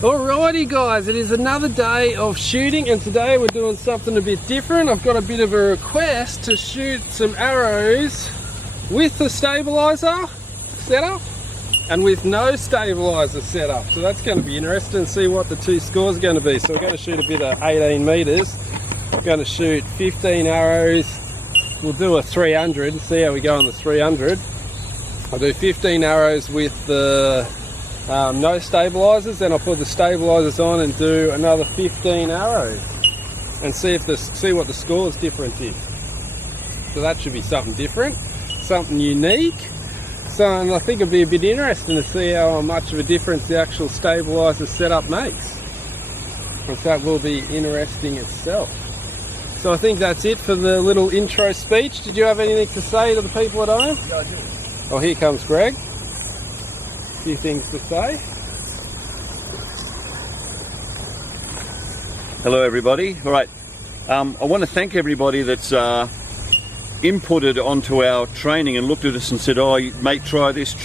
Alrighty guys, it is another day of shooting, and today we're doing something a bit different. I've got a bit of a request to shoot some arrows with the stabiliser setup and with no stabiliser setup. So that's going to be interesting to see what the two scores are going to be. So we're going to shoot a bit of 18 metres. We're going to shoot 15 arrows. We'll do a 300 and see how we go on the 300. I'll do 15 arrows with the no stabilisers, then I'll put the stabilisers on and do another 15 arrows and see what the score's difference is. So that should be something different, something unique. So and I think it'd be a bit interesting to see how much of a difference the actual stabiliser setup makes. And that will be interesting itself. So I think that's it for the little intro speech. Did you have anything to say to the people at home? Yeah, I do. Oh, here comes Greg. Few things to say. Hello everybody. All right, I want to thank everybody that's inputted onto our training and looked at us and said, oh mate, try this,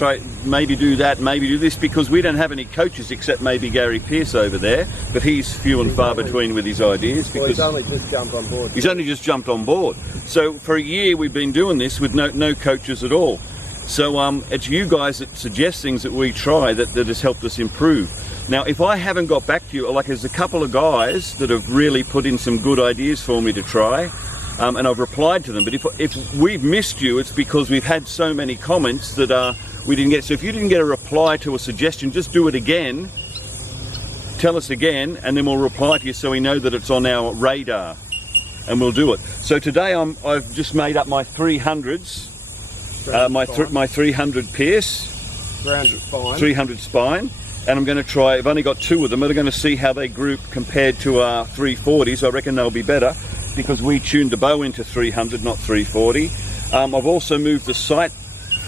maybe do that, maybe do this, because we don't have any coaches except maybe Gary Pierce over there, but he's few and far between with his ideas because he's only just jumped on board. He's only just jumped on board. So for a year we've been doing this with no coaches at all. So it's you guys that suggest things that we try that has helped us improve. Now, if I haven't got back to you, like there's a couple of guys that have really put in some good ideas for me to try, and I've replied to them. But if we've missed you, it's because we've had so many comments that we didn't get. So if you didn't get a reply to a suggestion, just do it again. Tell us again, and then we'll reply to you so we know that it's on our radar, and we'll do it. So today I've just made up my 300s. My 300 pierce, 300 spine, and I'm going to try. I've only got two of them. I'm going to see how they group compared to our 340s. I reckon they'll be better because we tuned the bow into 300, not 340. I've also moved the sight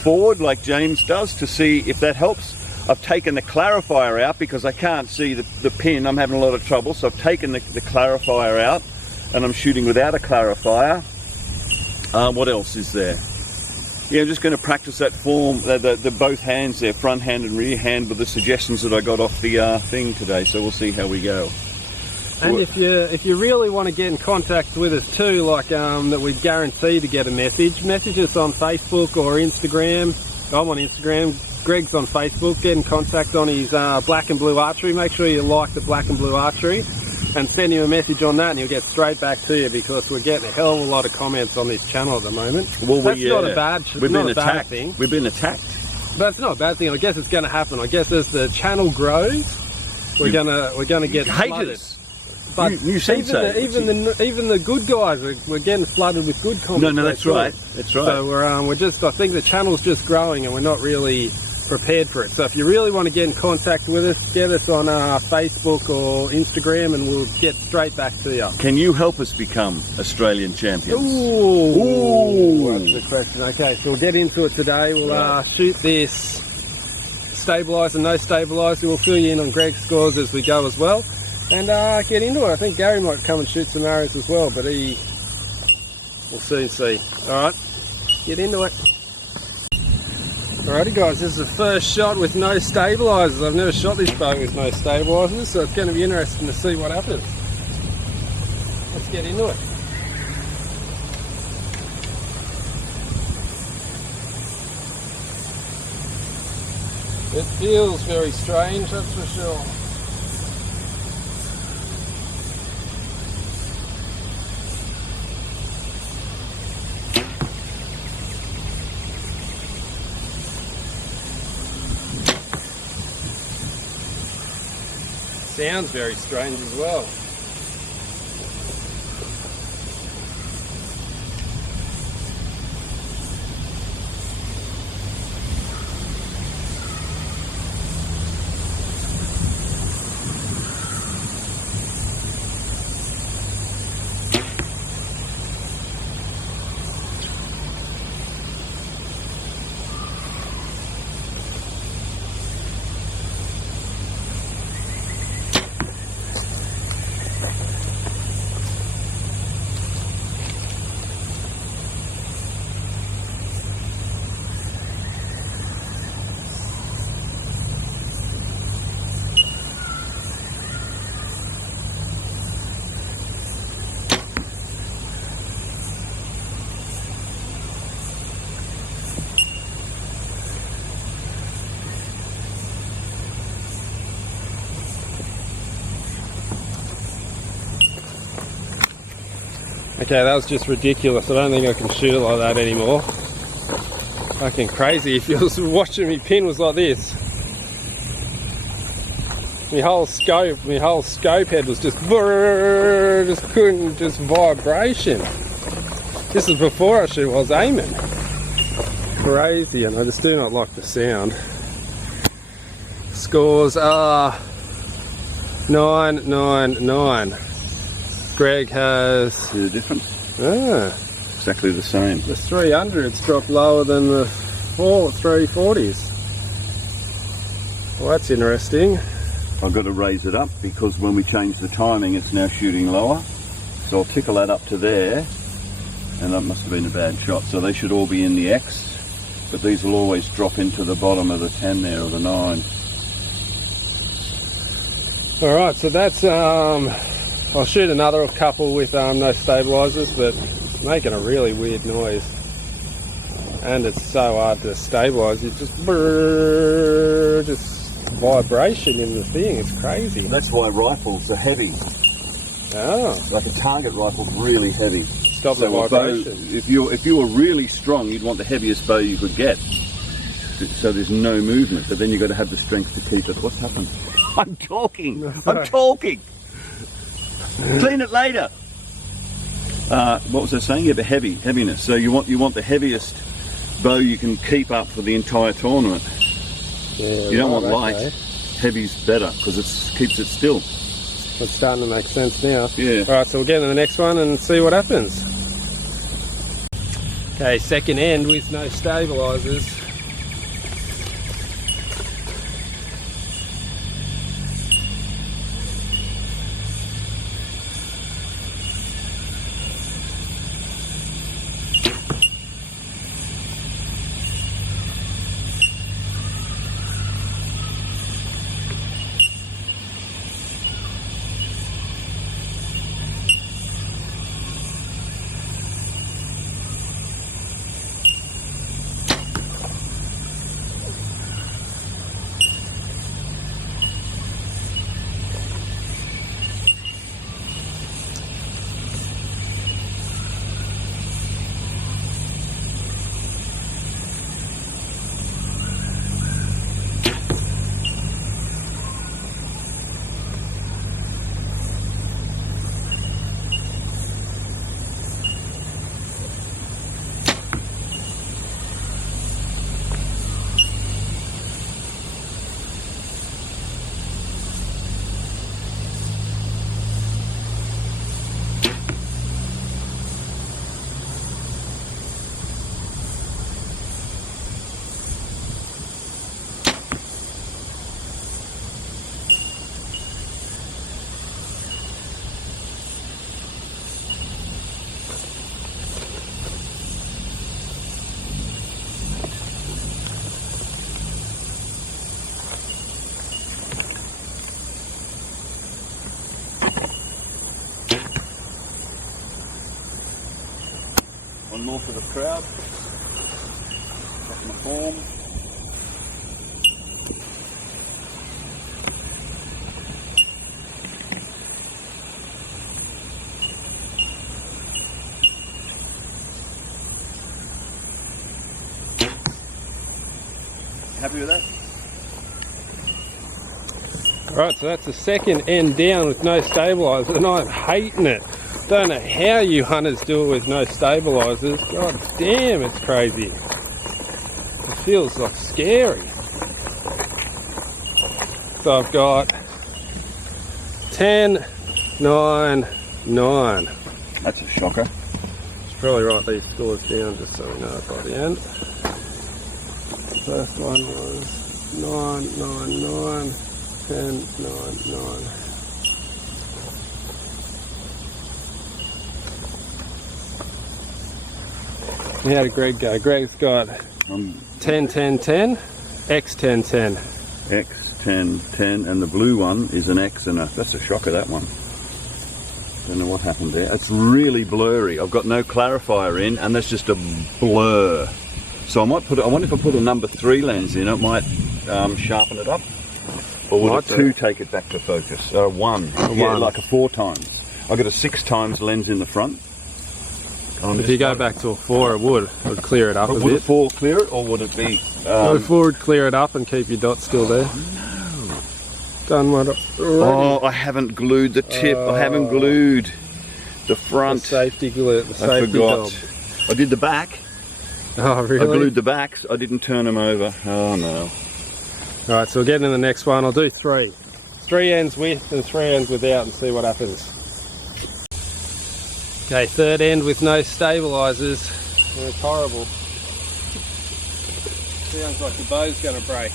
forward like James does to see if that helps. I've taken the clarifier out because I can't see the pin. I'm having a lot of trouble, so I've taken the clarifier out, and I'm shooting without a clarifier. What else is there? Yeah, I'm just going to practice that form, the both hands there, front hand and rear hand, with the suggestions that I got off the thing today. So we'll see how we go. And if you really want to get in contact with us too, like that we guarantee to get a message us on Facebook or Instagram. I'm on Instagram. Greg's on Facebook. Get in contact on his Black and Blue Archery. Make sure you like the Black and Blue Archery and send him a message on that, and he'll get straight back to you, because we're getting a hell of a lot of comments on this channel at the moment. Well, that's not a bad thing. We've been attacked. But it's not a bad thing. I guess it's going to happen. I guess as the channel grows, we're gonna get haters. Flooded. But you even the good guys, we're getting flooded with good comments. No, that's right. That's right. So I think the channel's just growing, and we're not really prepared for it. So if you really want to get in contact with us, get us on Facebook or Instagram, and we'll get straight back to you. Can you help us become Australian champions? Ooh. That's the question. Okay, so we'll get into it today. We'll shoot this stabiliser, no stabiliser. We'll fill you in on Greg's scores as we go as well, and get into it. I think Gary might come and shoot some arrows as well, but we'll soon see. Alright, get into it. Alrighty guys, this is the first shot with no stabilisers. I've never shot this bow with no stabilisers, so it's going to be interesting to see what happens. Let's get into it. It feels very strange, that's for sure. Sounds very strange as well. Okay, that was just ridiculous. I don't think I can shoot it like that anymore. Fucking crazy. If you was watching me pin was like this. My whole scope head was just couldn't, just vibration. This is before I shoot, I was aiming. Crazy, and I just do not like the sound. Scores are 999. Greg has... See the difference? Ah, Exactly the same. the 300's dropped lower than the 340s. Well, that's interesting. I've got to raise it up because when we change the timing it's now shooting lower. So I'll tickle that up to there, and that must have been a bad shot. So they should all be in the X, but these will always drop into the bottom of the 10 there, or the 9. Alright, so that's, I'll shoot another couple with no stabilisers, but it's making a really weird noise. And it's so hard to stabilise, it's just vibration in the thing, it's crazy. That's why rifles are heavy. Oh. Like a target rifle's really heavy. Stop the So a bow, vibration. if you were really strong, you'd want the heaviest bow you could get. So there's no movement, but then you've got to have the strength to keep it. What's happened? I'm talking. I'm talking. Clean it later. What was I saying? Yeah, the heaviness. So you want the heaviest bow you can keep up for the entire tournament. Yeah, You don't want light. okay. Heavy's better because it keeps it still. It's starting to make sense now. Yeah. Alright, so we'll get into the next one and see what happens. Okay, second end with no stabilisers. One more for the crowd. Got my form. Happy with that? Right, so that's the second end down with no stabiliser, and I'm hating it. Don't know how you hunters do it with no stabilisers. God damn, it's crazy. It feels like scary. So I've got 10, 9, 9. That's a shocker. Should probably write these scores down just so we know by the end. First one was 9, 9, 9, 10, 9, 9. How did Greg go? Greg's got 10, 10, 10, X 10, 10. X 10, 10, and the blue one is an X and a. That's a shocker, that one. Don't know what happened there. It's really blurry. I've got no clarifier in, and that's just a blur. So I might put. I wonder if I put a number 3 lens in, it might sharpen it up. Or would a 2 take it back to focus? 1. Yeah, like a 4 times. I've got a 6 times lens in the front. If you go back to a 4, it would clear it up a Would bit. a 4 clear it, or would it be... Go forward, clear it up and keep your dot still there. Done what already. Oh, I haven't glued the tip. I haven't glued the front. The safety glue, the safety forgot. job. I did the back. Oh, really? I glued the backs. I didn't turn them over. Oh, no. Alright, so we'll get into the next one. I'll do 3. 3 ends with and 3 ends without and see what happens. Okay, 3rd end with no stabilisers. And it's horrible. Sounds like the bow's going to break.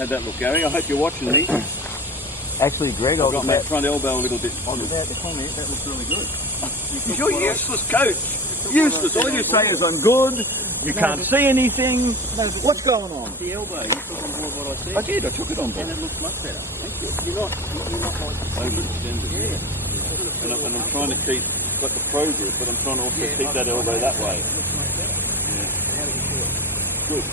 How'd that look, Gary? I hope you're watching me. Actually, Greg, I've got my front elbow a little bit. without the comment, that looks really good. You're useless, coach. Useless. All you say is I'm good. You can't see anything. What's going on? The elbow, you took on board what I said. I did. I took it on board. And it looks much better. Thank you. You're not like... Overextended. Yeah. And I'm trying to keep got the pro grip, but I'm trying to also keep that elbow that way. Good.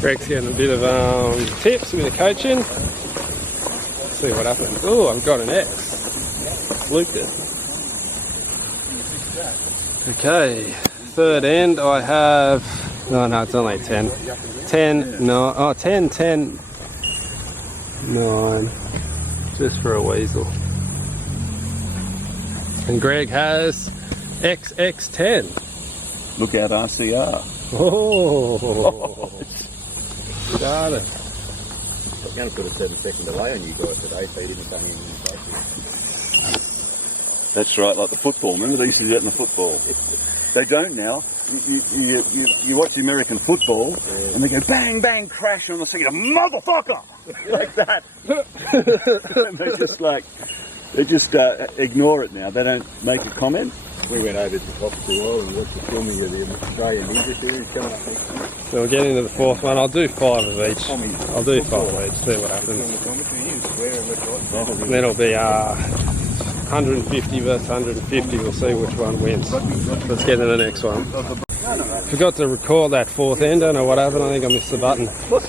Greg's getting a bit of tips, a bit of coaching. Let's see what happens. Oh, I've got an X. Fluked it. Okay, 3rd end I have... No, it's only 10. 10, no, oh, 10, 10, 9. Just for a weasel. And Greg has XX10. Look out, RCR. Oh, got it. I'm going to put a 7-second delay on you guys today, so you didn't come in and say That's right, like the football. Remember they used to do that in the football? They don't now. You watch the American football, and they go bang, bang, crash on the second, motherfucker! Like that. And they just ignore it now. They don't make a comment. we went over to Opposite World and watched the filming of the Australian Ninja Series coming up next week. So we'll get into the 4th one. I'll do 5 of each. I'll do 5 of each, see what happens. And then it'll be 150 versus 150. We'll see which one wins. Let's get into the next one. Forgot to record that 4th end. Don't know what happened. I think I missed the button. But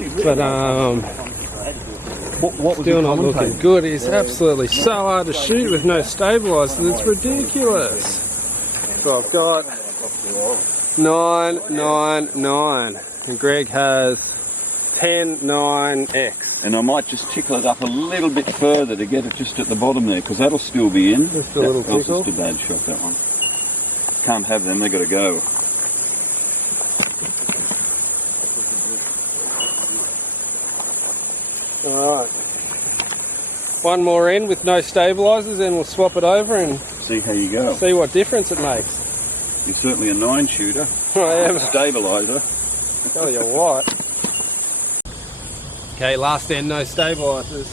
still not looking good. He's absolutely so hard to shoot with no stabilisers. It's ridiculous. So I've got 9, 9, 9. And Greg has 10, 9X. And I might just tickle it up a little bit further to get it just at the bottom there, because that'll still be in. Just a little tickle. That's just a bad shot, that one. Can't have them, they've got to go. Alright. One more end with no stabilisers, and we'll swap it over and See how you go. see what difference it makes. You're certainly a 9 shooter. I am. Stabiliser. Tell you what. Okay, last end, no stabilisers.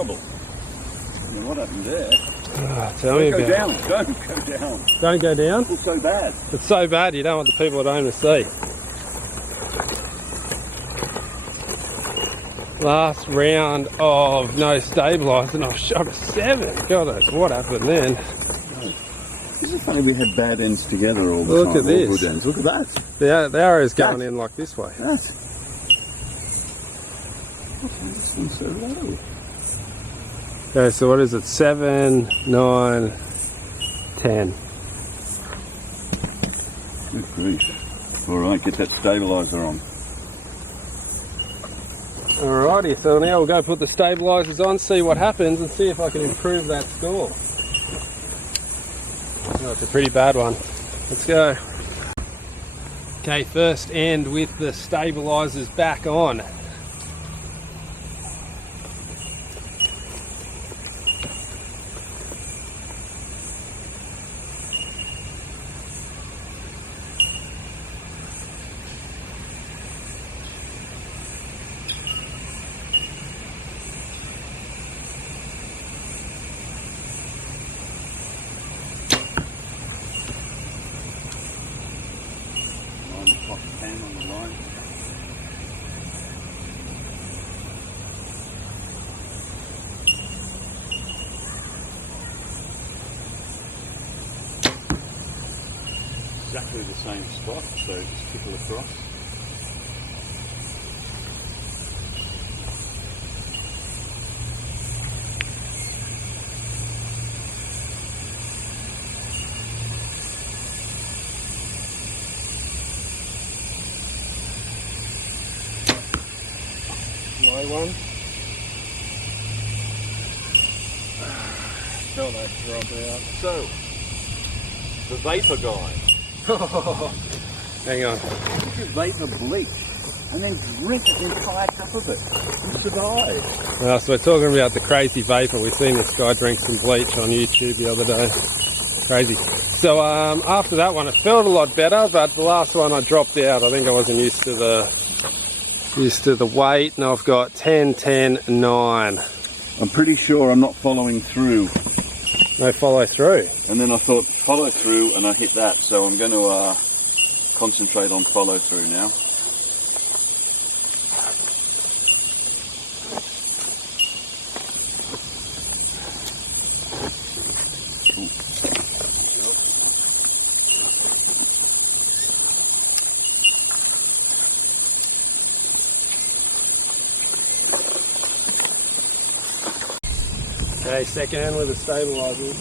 terrible. And what happened there? Tell me Don't about go down. Don't go down. Don't go down? It's so bad. It's so bad you don't want the people at home to see. Last round of no stabiliser and I shot a 7. God, what happened then? Isn't it funny we had bad ends together all the Look time? at this. All good ends. Look at that. The arrow's going in like this way. That. This thing's so low. Okay, so what is it? 7, 9, 10. Good grief. Alright, get that stabiliser on. Alrighty, so now we'll go put the stabilisers on, see what happens and see if I can improve that score. Oh, it's a pretty bad one. Let's go. Okay, first end with the stabilisers back on. On the line. Exactly the same spot, so just tickle across. Low one. Oh, they drop out. So, the vapour guy. Hang on. If you vapour bleach and then drink an entire cup of it, you survive. So we're talking about the crazy vapour. We've seen this guy drink some bleach on YouTube the other day. Crazy. So after that one, it felt a lot better, but the last one I dropped out. I think I wasn't used to the weight, and I've got 10, 10, 9. I'm pretty sure I'm not following through. No follow through. And then I thought follow through and I hit that, so I'm going to concentrate on follow through now. Okay, second hand with the stabilisers.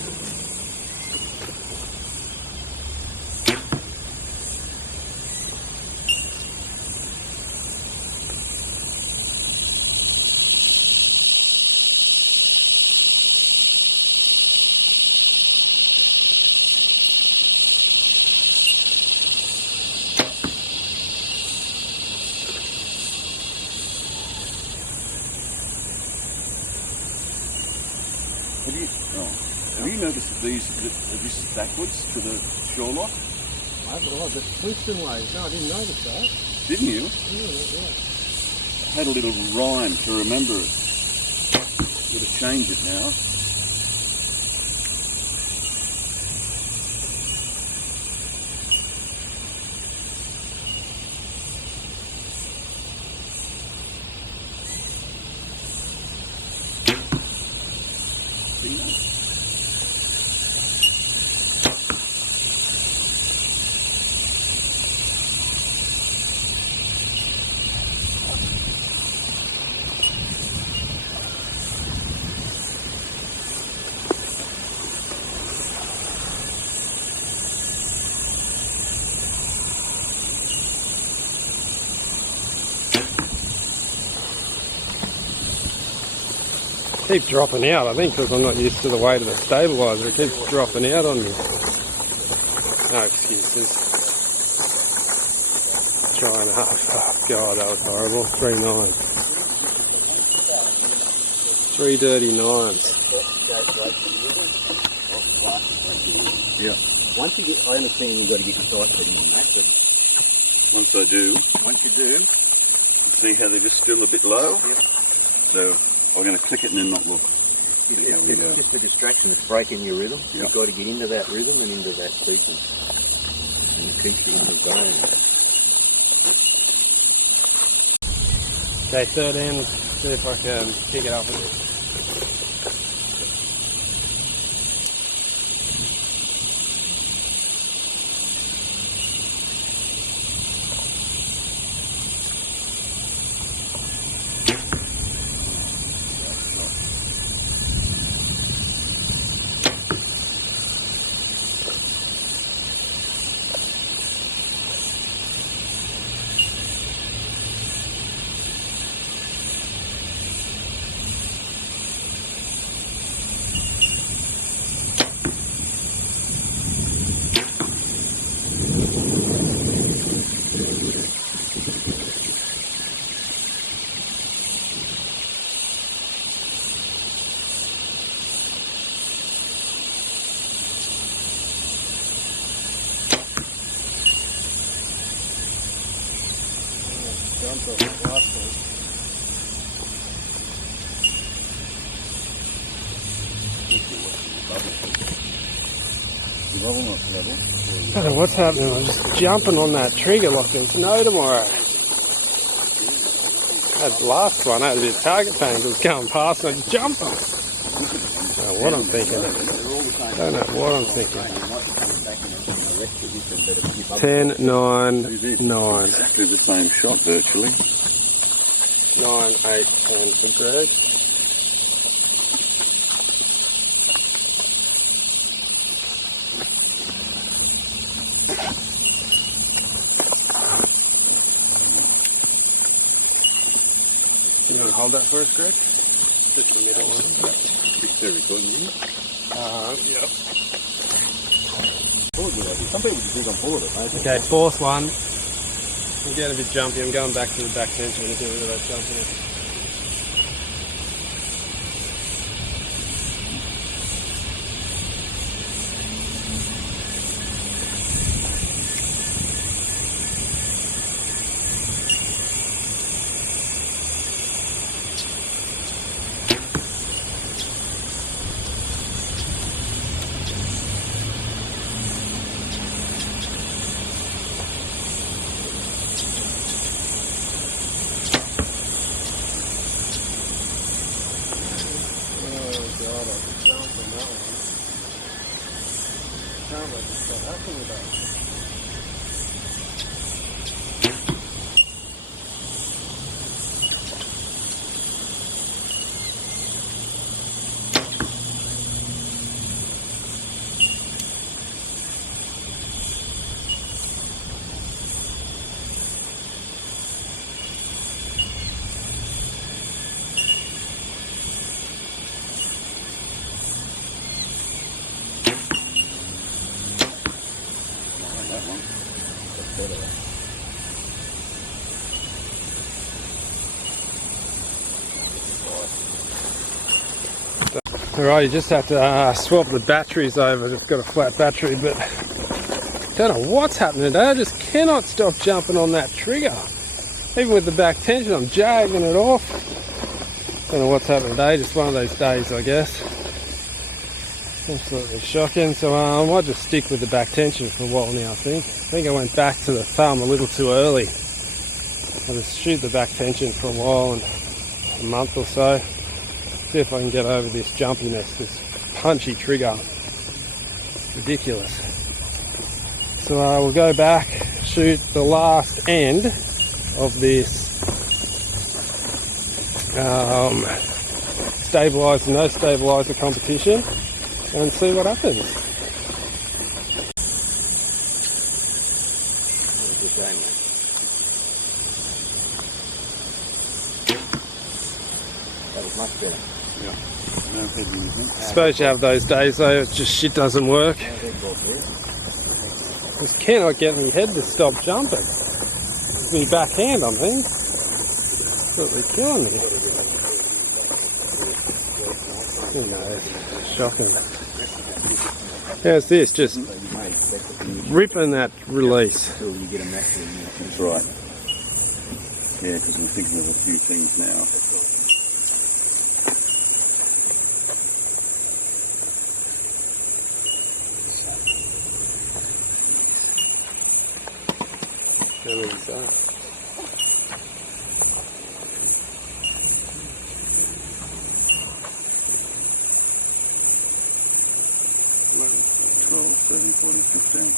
Have you noticed that this is backwards to the shore lock? The twisting ways. No, I didn't notice that. Didn't you? Yeah. I had a little rhyme to remember it. Got to change it now. Keep dropping out, I think, because I'm not used to the weight of the stabiliser. It keeps dropping out on me. No excuses. 3.5. Oh god, that was horrible. 3 9s. 3 dirty 9s. Yeah. Once you get, I understand you've got to get your sight setting on that, but Once you do, once you do, see how they're just still a bit low? yeah. So I'm going to click it and then not look. It's just a distraction. It's breaking your rhythm. Yep. You've got to get into that rhythm and into that sequence. And it keeps you in the zone. Okay, 13. See if I can pick it up a bit. I don't know what's happening. I'm just jumping on that trigger like there's no tomorrow. That last one, I had a bit of target pain. It was going past and I just jumped on it. I don't know what I'm thinking. I don't know what I'm thinking. 10, 9, 9. Exactly the same shot virtually. 9, 8, 10 for Greg. You want to hold that for us, Greg? Just the middle one. Yep. Some people just think I'm full of it, mate. Okay, fourth one. I'm getting a bit jumpy. I'm going back to the back tension and get rid of that jumpiness. Alright, you just have to swap the batteries over. It's got a flat battery, but don't know what's happening today. I just cannot stop jumping on that trigger. Even with the back tension, I'm jagging it off. Don't know what's happening today. Just one of those days, I guess. Absolutely shocking. So I might just stick with the back tension for a while now, I think I went back to the thumb a little too early. I'll just shoot the back tension for a while, and a month or so. See if I can get over this jumpiness, this punchy trigger. Ridiculous. So we'll go back, shoot the last end of this stabiliser, no stabiliser competition, and see what happens. That was much better. Yeah. No head. I suppose you have those days though, it just shit doesn't work. Just cannot get my head to stop jumping. My backhand, I mean. Absolutely killing me. Who knows? Shocking. How's this? Just ripping that release. That's right. Yeah, because I'm thinking of a few things now. How many is that? Eleven, 12, 13, 14, 15.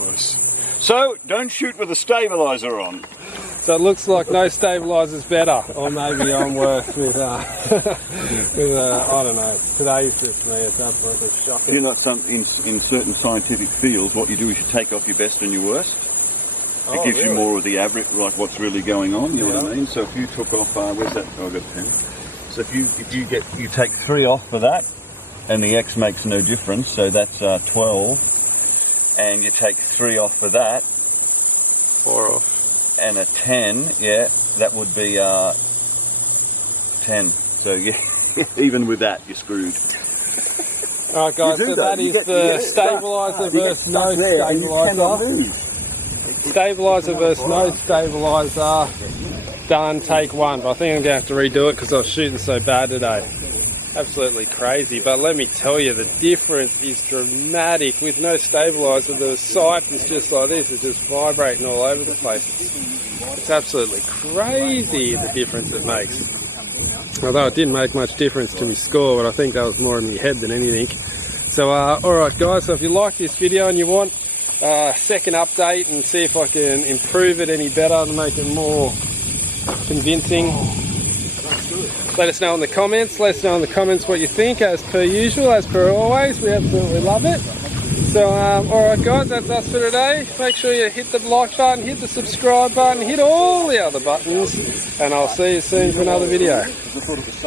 Worse. So, don't shoot with a stabiliser on. So it looks like no stabiliser's better, or maybe I'm worse with, with I don't know. Today's just me, it's absolutely shocking. You know, in certain scientific fields, what you do is you take off your best and your worst. It gives you more of the average, like what's really going on, you know what I mean? So if you took off, where's that? Oh, I've got a pen. So if you take 3 off for that, and the X makes no difference, so that's 12, and you take 3 off for that, 4 off. and a 10, yeah, that would be 10. So yeah, even with that, you're screwed. Alright guys, so that is the stabiliser versus no stabiliser. Stabiliser versus no stabiliser. Done, take 1. But I think I'm going to have to redo it because I was shooting so bad today. Absolutely crazy. But let me tell you, the difference is dramatic. With no stabiliser, the sight is just like this. It's just vibrating all over the place. It's absolutely crazy, the difference it makes. Although it didn't make much difference to my score, but I think that was more in my head than anything. So, alright guys, so if you like this video and you want a second update and see if I can improve it any better to make it more convincing, let us know in the comments. Let us know in the comments what you think, as per usual, as per always. We absolutely love it. So, alright guys, that's us for today. Make sure you hit the like button, hit the subscribe button, hit all the other buttons, and I'll see you soon for another video.